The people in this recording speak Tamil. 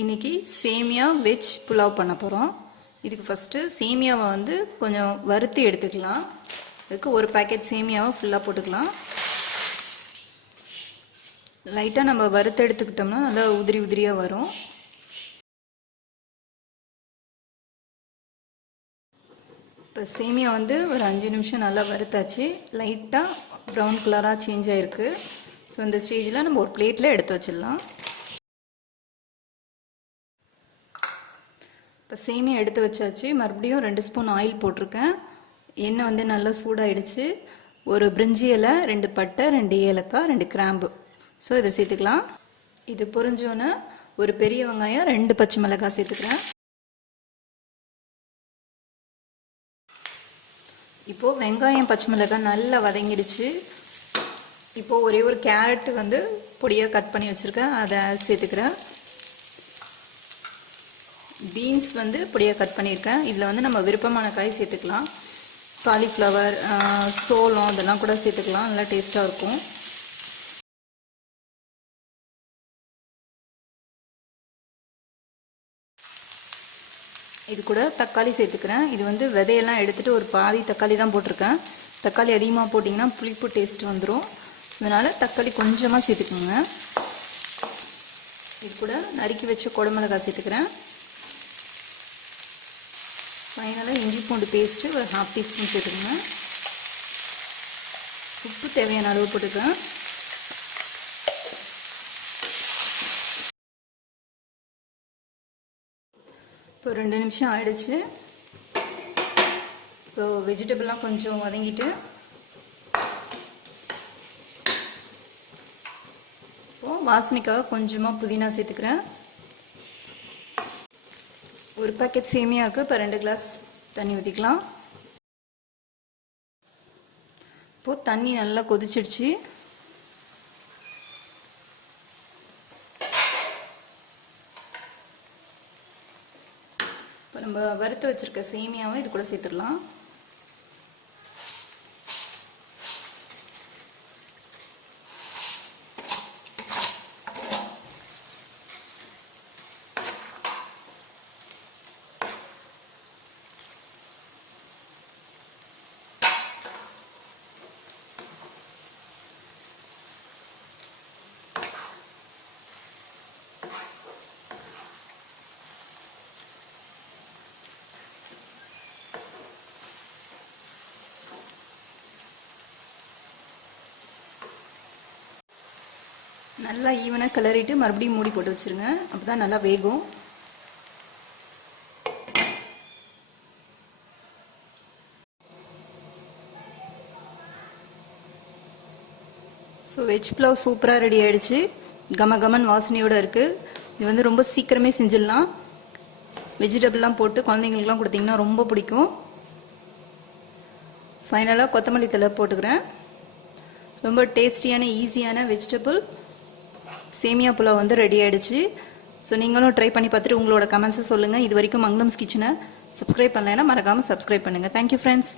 இன்றைக்கி சேமியா வெஜ் புலாவ் பண்ண போகிறோம். இதுக்கு ஃபஸ்ட்டு சேமியாவை வந்து கொஞ்சம் வறுத்து எடுத்துக்கலாம். அதுக்கு ஒரு பேக்கெட் சேமியாவை ஃபுல்லாக போட்டுக்கலாம். லைட்டாக நம்ம வறுத்து எடுத்துக்கிட்டோம்னா நல்லா உதிரி உதிரியாக வரும். இப்போ சேமியா வந்து ஒரு 5 நிமிஷம் நல்லா வறுத்தாச்சு. லைட்டாக ப்ரௌன் கலராக சேஞ்ச் ஆகிருக்கு. ஸோ இந்த ஸ்டேஜில் நம்ம ஒரு பிளேட்டில் எடுத்து வச்சிடலாம். இப்போ சேமியா எடுத்து வச்சாச்சு. மறுபடியும் 2 ஸ்பூன் ஆயில் போட்டிருக்கேன். எண்ணெய் வந்து நல்லா சூடாகிடுச்சு. ஒரு பிரிஞ்சி இலை, 2 பட்டை, 2 ஏலக்காய், 2 கிராம்பு. ஸோ இதை சேர்த்துக்கலாம். இது பொரிஞ்சோன்னே ஒரு பெரிய வெங்காயம், 2 பச்சை மிளகாய் சேர்த்துக்கிறேன். இப்போது வெங்காயம் பச்சை மிளகாய் நல்லா வதங்கிடுச்சு. இப்போது ஒரே ஒரு கேரட் வந்து பொடியாக கட் பண்ணி வச்சுருக்கேன், அதை சேர்த்துக்கிறேன். பீன்ஸ் வந்து பொடியாக கட் பண்ணியிருக்கேன். இதில் வந்து நம்ம விருப்பமான காய் சேர்த்துக்கலாம். காலிஃப்ளவர், சோளம் இதெல்லாம் கூட சேர்த்துக்கலாம். நல்லா டேஸ்ட்டாக இருக்கும். இது கூட தக்காளி சேர்த்துக்கிறேன். இது வந்து விதையெல்லாம் எடுத்துகிட்டு ஒரு பாதி தக்காளி தான் போட்டிருக்கேன். தக்காளி அதிகமாக போட்டிங்கன்னா புளிப்பு டேஸ்ட் வந்துடும். அதனால் தக்காளி கொஞ்சமாக சேர்த்துக்கோங்க. இது கூட நறுக்கி வச்ச குடமிளகாய் சேர்த்துக்கிறேன். ஃபைனலாக இஞ்சி பூண்டு பேஸ்ட்டு ஒரு 1/2 டீஸ்பூன் சேர்த்துக்கோங்க. உப்பு தேவையான அளவு போட்டுக்கிறேன். இப்போ 2 நிமிஷம் ஆயிடுச்சு. இப்போ வெஜிடபிள்லாம் கொஞ்சம் வதங்கிட்டு இப்போது வாசனைக்காக கொஞ்சமாக புதினா சேர்த்துக்கிறேன். ஒரு பேக்கெட் சேமியாவுக்கு இப்போ 2 கிளாஸ் தண்ணி ஊற்றிக்கலாம். இப்போது தண்ணி நல்லா கொதிச்சிடுச்சு. இப்போ நம்ம வறுத்து வச்சுருக்க சேமியாவை இது கூட சேர்த்துடலாம். நல்லா ஈவனாக கிளறிட்டு மறுபடியும் மூடி போட்டு வச்சுருங்க. அப்போ தான் நல்லா வேகும். ஸோ வெஜ் புலாவ் சூப்பராக ரெடி ஆகிடுச்சு. கமகமன் வாசனையோடு இருக்குது. இது வந்து ரொம்ப சீக்கிரமே செஞ்சிடலாம். வெஜிடபிள்லாம் போட்டு குழந்தைங்களுக்குலாம் கொடுத்திங்கன்னா ரொம்ப பிடிக்கும். ஃபைனலாக கொத்தமல்லி தழை போட்டுக்கிறேன். ரொம்ப டேஸ்டியான ஈஸியான வெஜிடபிள் சேமியா புலாவ் வந்து ரெடி ஆகிடுச்சு. ஸோ நீங்களும் ட்ரை பண்ணி பார்த்துட்டு உங்களோட கமெண்ட்ஸை சொல்லுங்கள். இது வரைக்கும் மங்களம்ஸ் கிச்சனை சப்ஸ்கிரைப் பண்ணலைன்னா மறக்காமல் சப்ஸ்கிரைப் பண்ணுங்கள். Thank you friends.